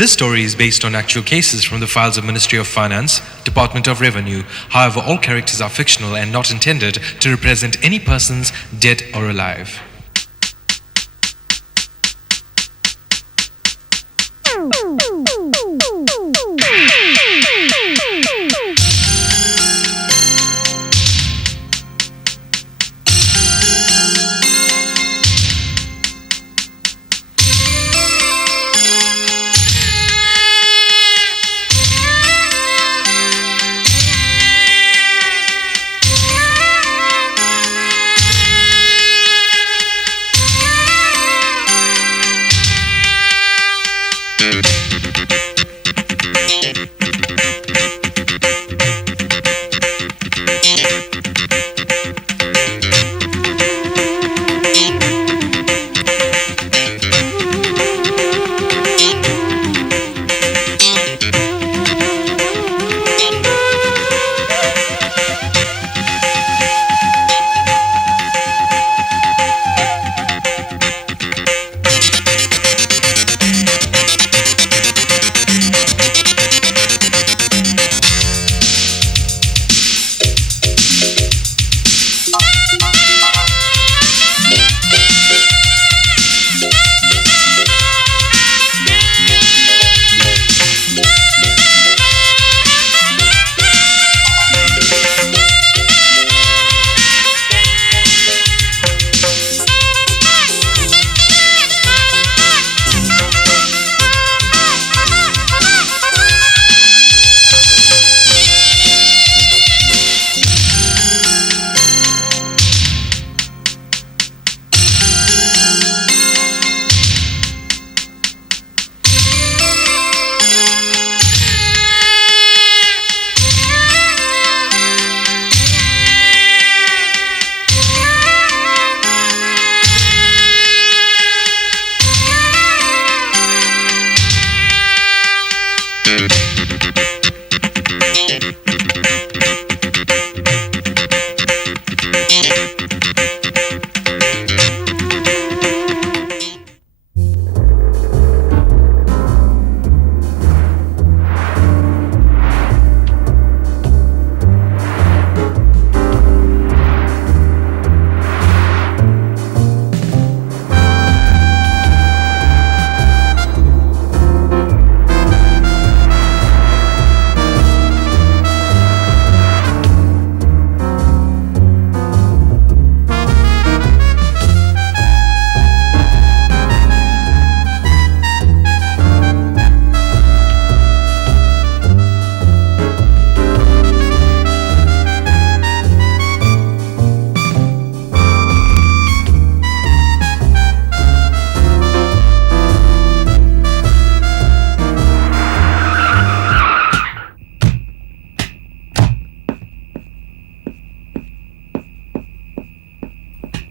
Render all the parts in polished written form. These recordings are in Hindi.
This story is based on actual cases from the files of Ministry of Finance, Department of Revenue. However, all characters are fictional and not intended to represent any persons dead or alive.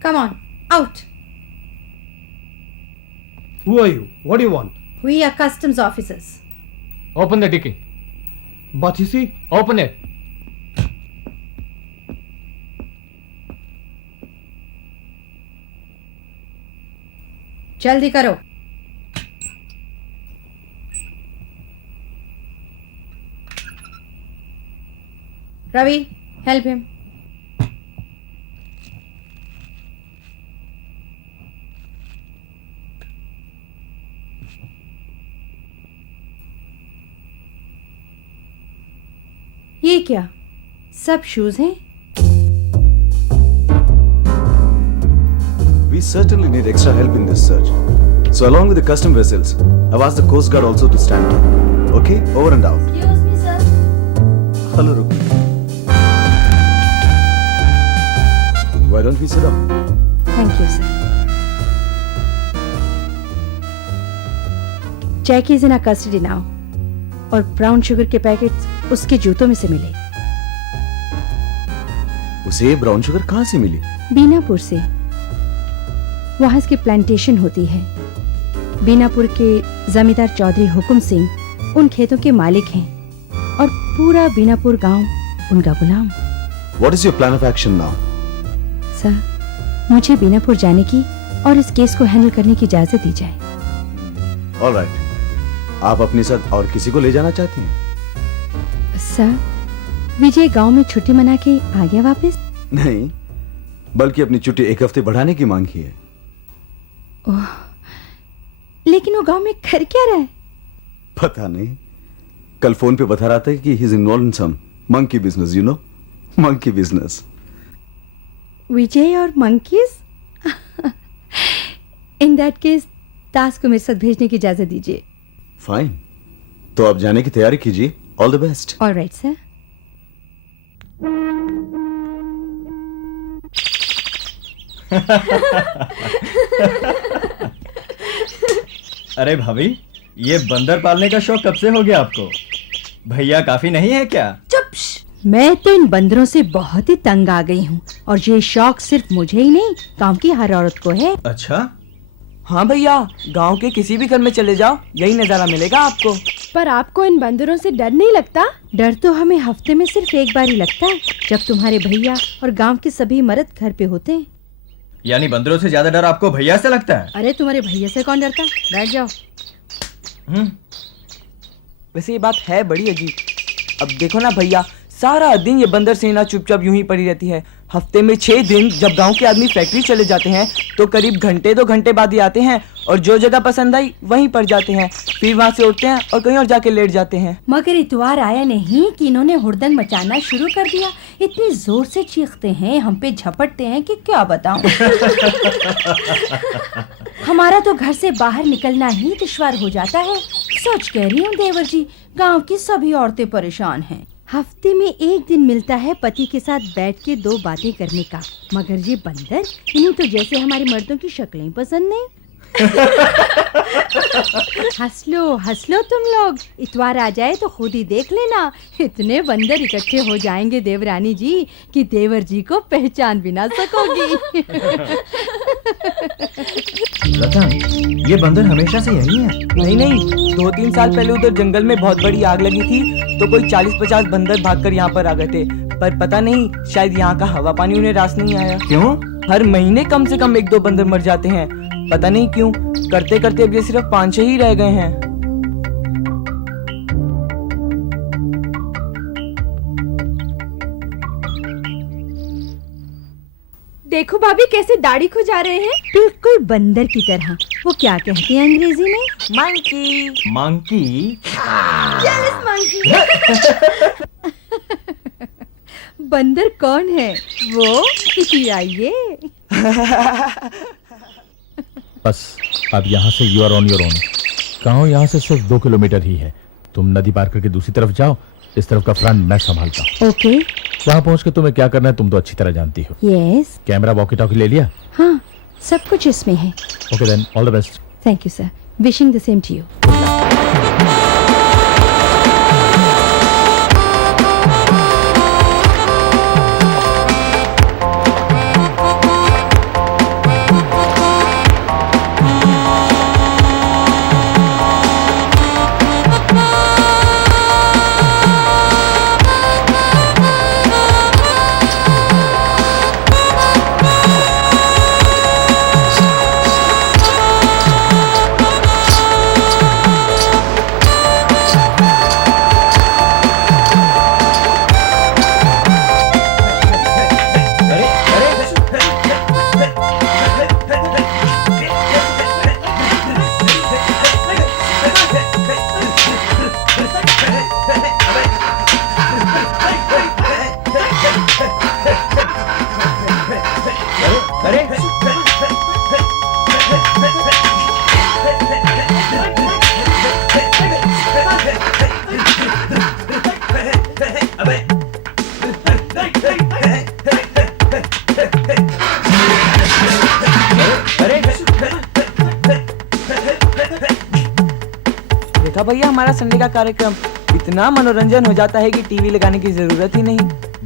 Come on, out. Who are you? What do you want? We are customs officers. Open the dicky. But you see, Open it. जल्दी करो. Ravi, help him. ये क्या? सब शूज हैं? We certainly need extra help in this search. So along with the custom vessels, I've asked the Coast Guard also to stand by. Okay? Over and out. Excuse me, sir. Hello, Rukmini. Why don't we sit down? Thank you, sir. Jackie is in our custody now. और ब्राउन शुगर के पैकेट्स उसके जूतों में से मिले. उसे ब्राउन शुगर कहाँ से मिली? बीनापुर से. वहां इसकी प्लांटेशन होती है. बीनापुर के जमींदार चौधरी हुकुम सिंह उन खेतों के मालिक हैं और पूरा बीनापुर गांव उनका गुलाम. What is your plan of action now? Sir, मुझे बीनापुर जाने की और इस केस को हैंडल करने की इजाजत दी जाए. All right. आप अपने साथ और किसी को ले जाना चाहती हैं? सर, विजय गांव में छुट्टी मना के आ गया वापस? नहीं, बल्कि अपनी छुट्टी 1 हफ्ते बढ़ाने की मांग की है। ओह, लेकिन वो गांव में कर क्या रहा है? पता नहीं, कल फोन पे बता रहा था कि he is involved in some monkey business, you know, monkey business. Vijay और monkeys? In that case Das को मेरे साथ भेजने की इजाजत दीजिए। फाइन, तो आप जाने की तैयारी कीजिए। All the best. All right sir. अरे भाभी, ये बंदर पालने का शौक कब से हो गया आपको? भैया काफी नहीं है क्या? चुप! मैं तो इन बंदरों से बहुत ही तंग आ गई हूँ, और ये शौक सिर्फ मुझे ही नहीं, गांव की हर औरत को है। अच्छा? हाँ भैया, गांव के किसी भी घर में चले जाओ, यही नजारा मिलेगा आपको। पर आपको इन बंदरों से डर नहीं लगता? डर तो हमें हफ्ते में सिर्फ एक बार ही लगता है, जब तुम्हारे भैया और गांव के सभी मर्द घर पे होते हैं। यानी बंदरों से ज्यादा डर आपको भैया से लगता है? अरे तुम्हारे भैया से कौन डरता? बैठ जाओ। वैसे ये बात है बड़ी अजीब। अब देखो ना भैया, सारा दिन ये बंदर सेना चुपचाप यूं ही पड़ी रहती है। हफ्ते में 6 दिन जब गांव के आदमी फैक्ट्री चले जाते हैं तो करीब घंटे 2 घंटे बाद ही आते हैं, और जो जगह पसंद आई वहीं पर जाते हैं, फिर वहां से उठते हैं और कहीं और जाके लेट जाते हैं। मगर इतवार आया नहीं कि इन्होंने हुड़दंग मचाना शुरू कर दिया। इतनी जोर से चीखते हैं, हम पे झपटते हैं कि क्या बताऊं। हमारा तो घर से बाहर निकलना ही दुश्वार हो जाता है। सच कह रही हूँ देवर जी, गांव की सभी औरतें परेशान हैं। हफ्ते में 1 दिन मिलता है पति के साथ बैठ के 2 बातें करने का, मगर ये बंदर, इन्हें तो जैसे हमारे मर्दों की शक्लें पसंद नहीं। हंस लो तुम लोग। इतवार आ जाए तो खुद ही देख लेना, इतने बंदर इकट्ठे हो जाएंगे देवरानी जी कि देवर जी को पहचान भी ना सकोगी। रतन, ये बंदर हमेशा से यही है? नहीं, 2-3 साल पहले उधर जंगल में बहुत बड़ी आग लगी थी तो कोई 40-50 बंदर भागकर यहाँ पर आ गए थे। पर पता नहीं, शायद यहाँ का हवा पानी उन्हें रास नहीं आया। क्यों? हर महीने कम से कम 1-2 बंदर मर जाते हैं, पता नहीं क्यों। करते करते अब ये सिर्फ 5-6 ही रह गए हैं। देखो भाभी कैसे दाढ़ी खुजा रहे हैं। बिल्कुल बंदर की तरह। वो क्या कहते हैं अंग्रेजी में? मंकी। मंकी? बंदर कौन है वो? आइए। बस अब यहाँ से you are on your own. गाँव यहाँ से सिर्फ 2 किलोमीटर ही है। तुम नदी पार करके दूसरी तरफ जाओ, इस तरफ का फ्रंट मैं संभालता हूँ। ओके। वहाँ पहुँच के तुम्हें क्या करना है तुम तो अच्छी तरह जानती हो। यस। कैमरा वॉकी टॉकी ले लिया? हाँ, सब कुछ इसमें है। Okay then, all the best. Thank you sir, wishing the same to you. देखा भैया, हमारा संडे का कार्यक्रम इतना मनोरंजन हो जाता है कि टीवी लगाने की जरूरत ही नहीं।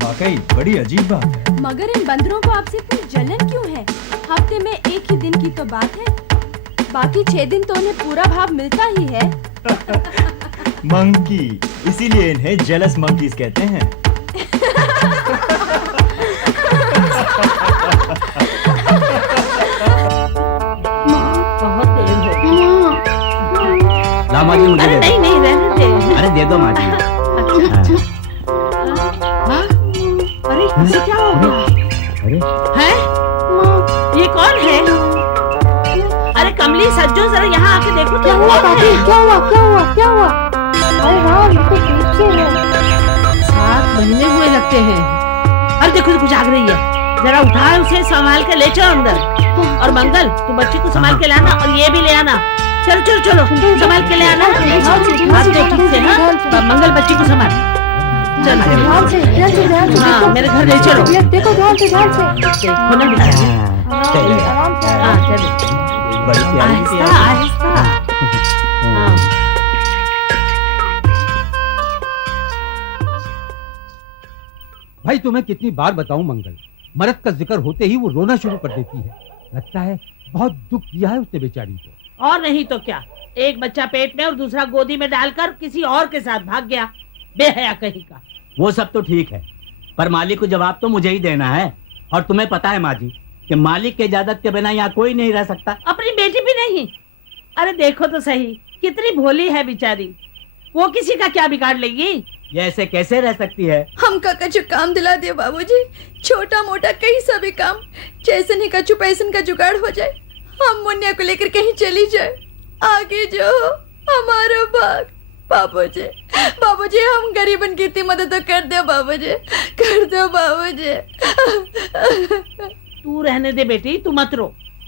वाकई बड़ी अजीब बात है। मगर इन बंदरों को आपसे इतनी जलन क्यों है? हफ्ते में 1 ही दिन की तो बात है, बाकी 6 दिन तो उन्हें पूरा भाव मिलता ही है। मंकी, इसीलिए इन्हें जेलस मंकीज कहते हैं। बहुत देर हो गई। लामा जी मुझे दे दो। ये कौन है? अरे कमली सज्जो जरा यहाँ आके देखो क्या हुआ पापी? क्या हुआ? क्या हुआ? क्या हुआ? अरे राम, ये तो पीछे है। 7 महीने हुए लगते हैं। अरे देखो देखो जाग रही है, जरा उठा उसे संभाल के ले चलो अंदर। और मंगल तू बच्ची को संभाल के लाना और ये भी ले आना। चलो चलो चलो संभाल के ले आना। हाथ दो ठीक से ना, मंगल बच्ची को संभाल। चलो ध्यान से, ध्यान से, ध्यान से। हाँ मेरे घर ले चलो। देखो ध्यान से, ध्यान से। देखो ना बेचारी। आराम से। हाँ चलो आहिस्ता आहिस्ता। हाँ भाई तुम्हें कितनी बार बताऊं मंगल, मरद का जिक्र होते ही वो रोना शुरू कर देती है। लगता है बहुत दुख किया है उसने बेचारी को। और नहीं तो क्या, एक बच्चा पेट में और दूसरा गोदी में डालकर किसी और के साथ भाग गया, बेहया कहीं का। वो सब तो ठीक है, पर मालिक को जवाब तो मुझे ही देना है। और तुम्हें पता है माँ जी कि मालिक के इजाजत के बिना यहाँ कोई नहीं रह सकता। अपनी बेटी भी नहीं? अरे देखो तो सही, कितनी भोली है बेचारी, वो किसी का क्या बिगाड़ लेगी? ये ऐसे कैसे रह सकती है? हम का कछु काम दिला दिया बाबूजी, छोटा मोटा कहीं सा भी काम, जैसे नहीं कछु पैसन का जुगाड़ हो जाए, हम मुन्निया को लेकर कहीं चली जाए, आगे जो हमारा भाग। बाबूजी बाबूजी, हम गरीबन की इतनी मदद तो कर दो बाबूजी, कर दो बाबूजी। तू रहने दे बेटी, तू मत रो,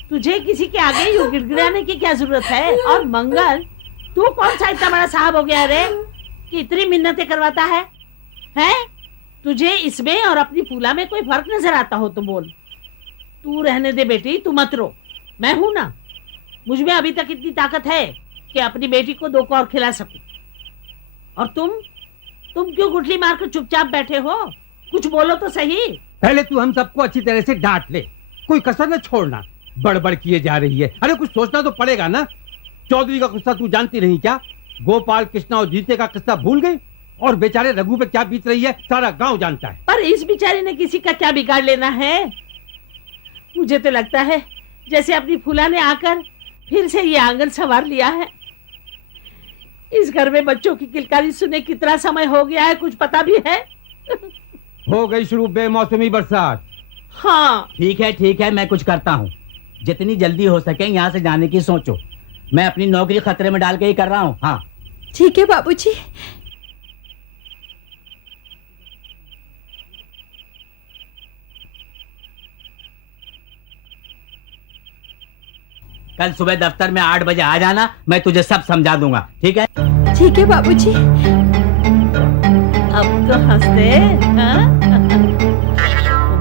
तुझे किसी के आगे यूं गिड़गिड़ाने की क्या जरूरत है? और मंगल, तू कौन सा इतना बड़ा साहब हो गया रे कि इतनी मिन्नतें करवाता है? हैं? तुझे इसमें और अपनी फूला में कोई फर्क नजर आता हो तो बोल। तू रहने दे बेटी, तू मत रो, मैं हूं ना, मुझ में अभी तक इतनी ताकत है कि अपनी बेटी को 2 कौर खिला सकूं। और तुम क्यों गुठली मारकर चुपचाप बैठे हो? कुछ बोलो तो सही। पहले तू हम सबको अच्छी तरह से डांट ले, कोई कसर न छोड़ना। बड़बड़ किए जा रही है, अरे कुछ सोचना तो पड़ेगा ना। चौधरी का किस्सा तू जानती नहीं क्या? गोपाल, कृष्णा और जीते का किस्सा भूल गई? और बेचारे रघु पे क्या बीत रही है सारा गांव जानता है। पर इस बेचारे ने किसी का क्या बिगाड़ लेना है? मुझे तो लगता है जैसे अपनी फूला ने आकर फिर से ये आंगन संवार लिया है। इस घर में बच्चों की किलकारी सुने कितना समय हो गया है, कुछ पता भी है? हो गई शुरू बेमौसमी बरसात। हाँ ठीक है, मैं कुछ करता हूँ। जितनी जल्दी हो सके यहाँ से जाने की सोचो। मैं अपनी नौकरी खतरे में डाल के ही कर रहा हूँ। हाँ ठीक है बाबूजी। कल सुबह दफ्तर में 8 बजे आ जाना, मैं तुझे सब समझा दूंगा। ठीक है? ठीक है बाबूजी। अब तो हंसते हाँ?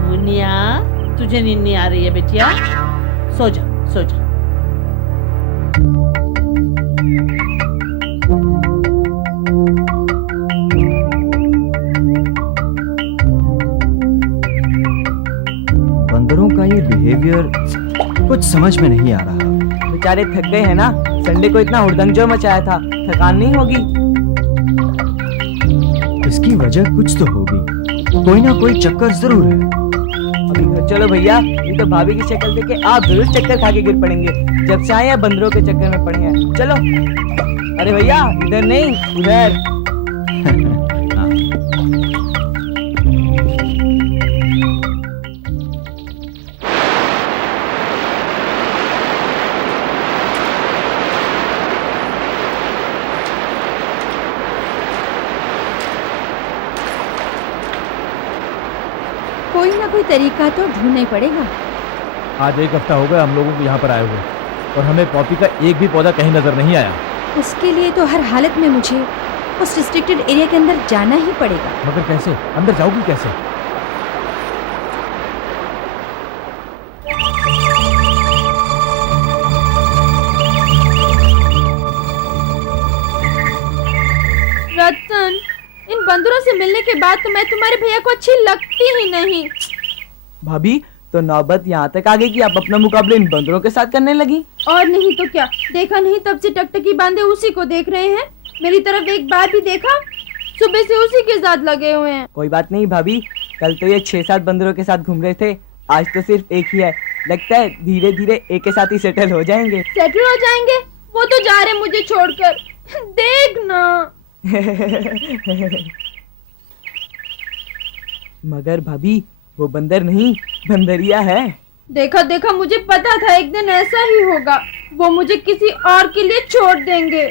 मुनिया, तुझे नींद नहीं आ रही है बेटिया? सो जा सो जा। बंदरों का ये बिहेवियर कुछ समझ में नहीं आ रहा। बेचारे थक गए हैं ना, संडे को इतना हुड़दंग जो मचाया था, थकान नहीं होगी? इसकी वजह कुछ तो होगी, कोई ना कोई चक्कर जरूर है। अभी घर चलो भैया, ये तो भाभी की शक्ल देख के आप जरूर चक्कर खा के गिर पड़ेंगे, जब से आए हैं बंदरों के चक्कर में पड़े हैं। चलो। अरे भैया इधर नहीं, उधर। कोई ना कोई तरीका तो ढूंढना ही पड़ेगा। आज 1 हफ्ता हो गया हम लोगों को यहाँ पर आए हुए, और हमें पॉपी का एक भी पौधा कहीं नजर नहीं आया। उसके लिए तो हर हालत में मुझे उस रिस्ट्रिक्टेड एरिया के अंदर जाना ही पड़ेगा। मगर कैसे? अंदर जाओगी कैसे? रतन, इन बंदरों से मिलने के बाद तो मैं तुम्हारे भैया को अच्छी लगती ही नहीं। भाभी तो नौबत यहाँ तक आ गई कि आप अपना मुकाबला इन बंदरों के साथ करने लगी। और नहीं तो क्या, देखा नहीं तब से टकटकी बांधे उसी को देख रहे हैं, मेरी तरफ एक बार भी देखा? सुबह से उसी के साथ लगे हुए हैं। कोई बात नहीं भाभी, कल तो ये 6-7 बंदरों के साथ घूम रहे थे, आज तो सिर्फ एक ही है। लगता है धीरे धीरे एक के साथ ही सेटल हो जाएंगे। सेटल हो जाएंगे? वो तो जा रहे मुझे छोड़कर, देखना। मगर भाभी वो बंदर नहीं, बंदरिया है। देखा देखा मुझे पता था एक दिन ऐसा ही होगा। वो मुझे किसी और के लिए छोड़ देंगे।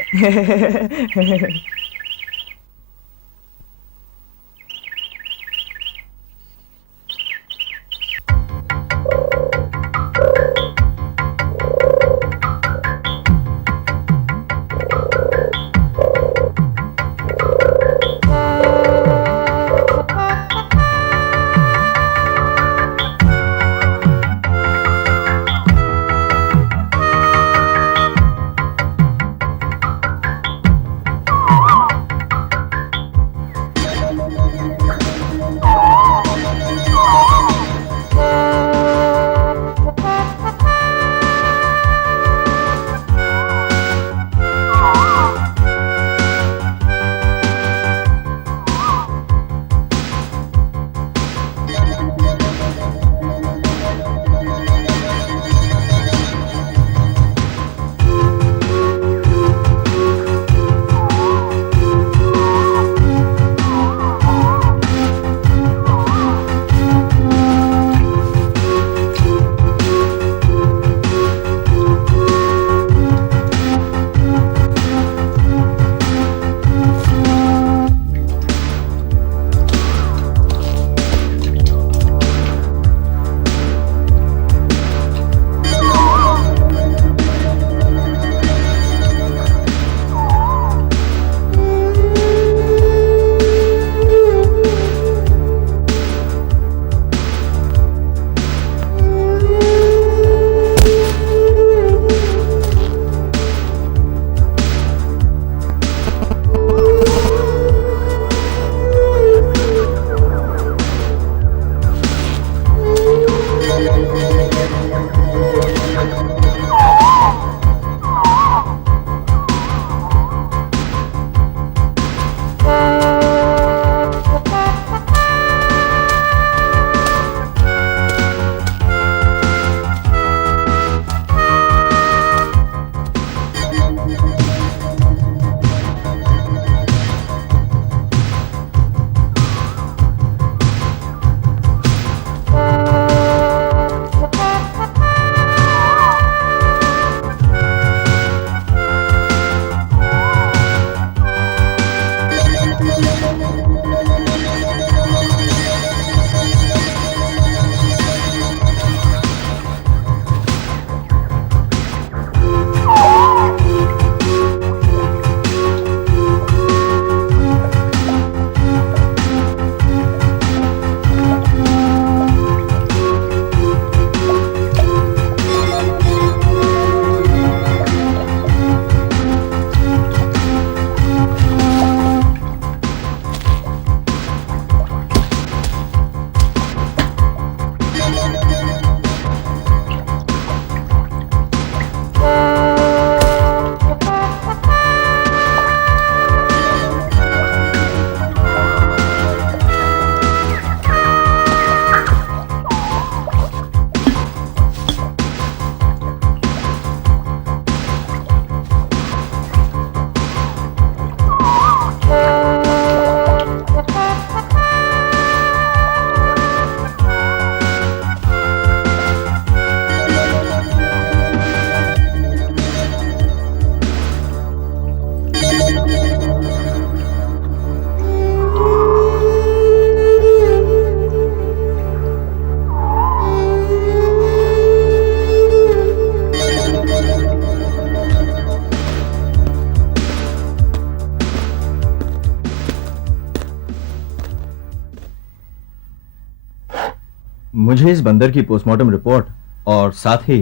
मुझे इस बंदर की पोस्टमार्टम रिपोर्ट और साथ ही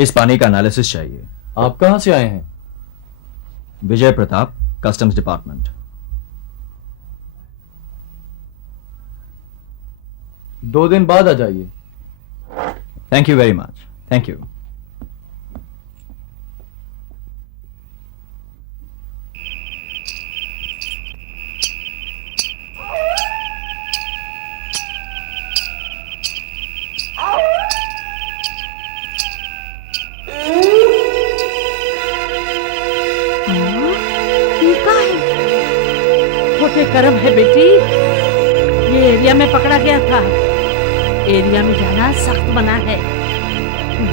इस पानी का एनालिसिस चाहिए। आप कहां से आए हैं? Vijay Pratap, customs department. 2 दिन बाद आ जाइए। Thank you very much. Thank you. छोटे कर्म है बेटी, ये एरिया में पकड़ा गया था। एरिया में जाना सख्त मना है।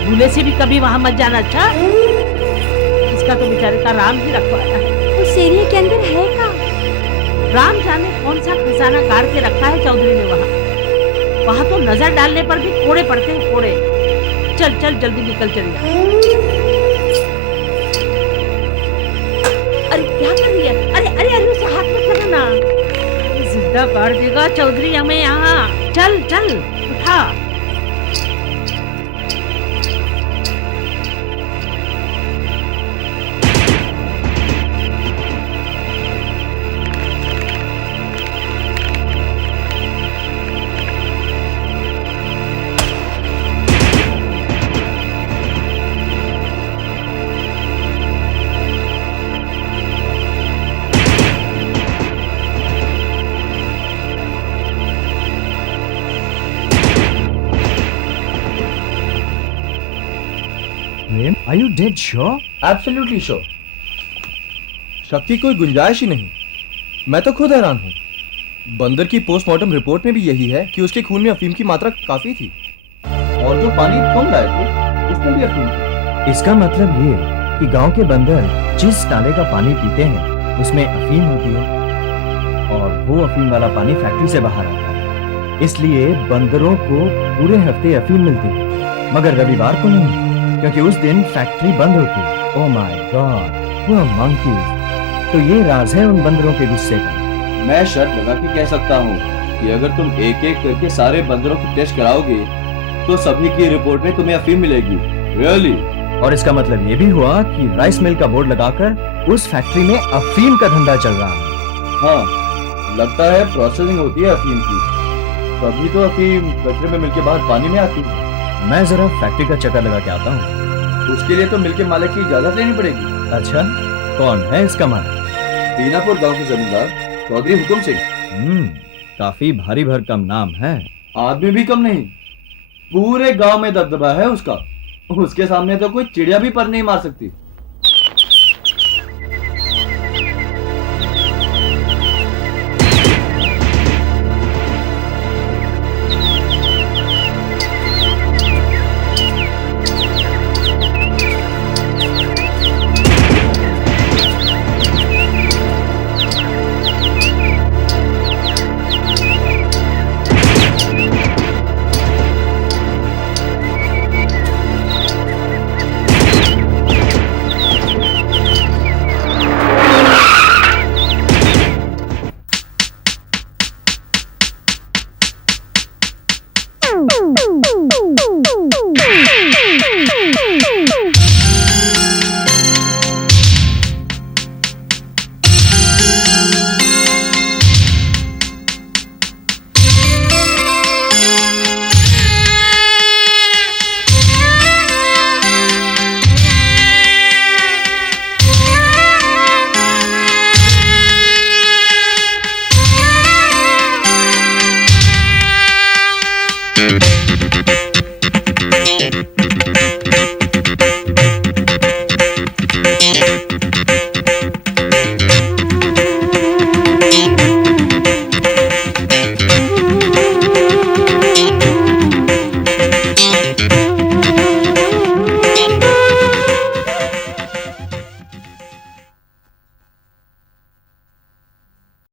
भूले से भी कभी वहां मत जाना, अच्छा? इसका तो बेचारे का राम ही रखवाया है। उस एरिया के अंदर है का? राम जाने कौन सा खजाना गाड़ के रखा है चौधरी ने वहां। वहां तो नजर डालने पर भी कोड़े पड़ते हैं, कोड़े। चल चल जल्दी निकल चलिए। अरे क्या कर रही है? अरे अरे अरे उसे हाथ में करना ना, जिंदा कर देगा चौधरी हमें यहाँ। चल चल उठा। Are you dead sure? Absolutely sure. शक की कोई गुंजाइश ही नहीं। मैं तो खुद हैरान हूँ। बंदर की पोस्टमार्टम रिपोर्ट में भी यही है कि उसके खून में अफीम की मात्रा काफी थी, और जो पानी तुम लाए थे उसमें भी अफीम थी। इसका मतलब ये कि गांव के बंदर जिस नाले का पानी पीते हैं उसमें अफीम होती है, और वो अफीम वाला पानी फैक्ट्री से बाहर आता है। इसलिए बंदरों को पूरे हफ्ते अफीम मिलती है, मगर रविवार को नहीं, क्योंकि उस दिन फैक्ट्री बंद होती है। ओह माय गॉड, वो मंकीज। तो ये राज है उन बंदरों के गुस्से का। मैं शर्त लगा के कह सकता हूँ कि अगर तुम एक एक करके सारे बंदरों की टेस्ट कराओगे तो सभी की रिपोर्ट में तुम्हें अफीम मिलेगी। रियली? और इसका मतलब ये भी हुआ कि राइस मिल का बोर्ड लगाकर उस फैक्ट्री में अफीम का धंधा चल रहा है। हाँ, लगता है प्रोसेसिंग होती है अफीम की, तभी तो अफीम कचरे में मिलके बाहर पानी में आती है। मैं जरा फैक्ट्री का चक्कर लगा के आता हूँ। उसके लिए तो मिल के मालिक की इजाजत लेनी पड़ेगी। अच्छा, कौन है इसका मालिक? बीनापुर गांव के जमींदार चौधरी हुकुम सिंह। काफी भारी भरकम नाम है। आदमी भी कम नहीं, पूरे गांव में दबदबा है उसका। उसके सामने तो कोई चिड़िया भी पर नहीं मार सकती।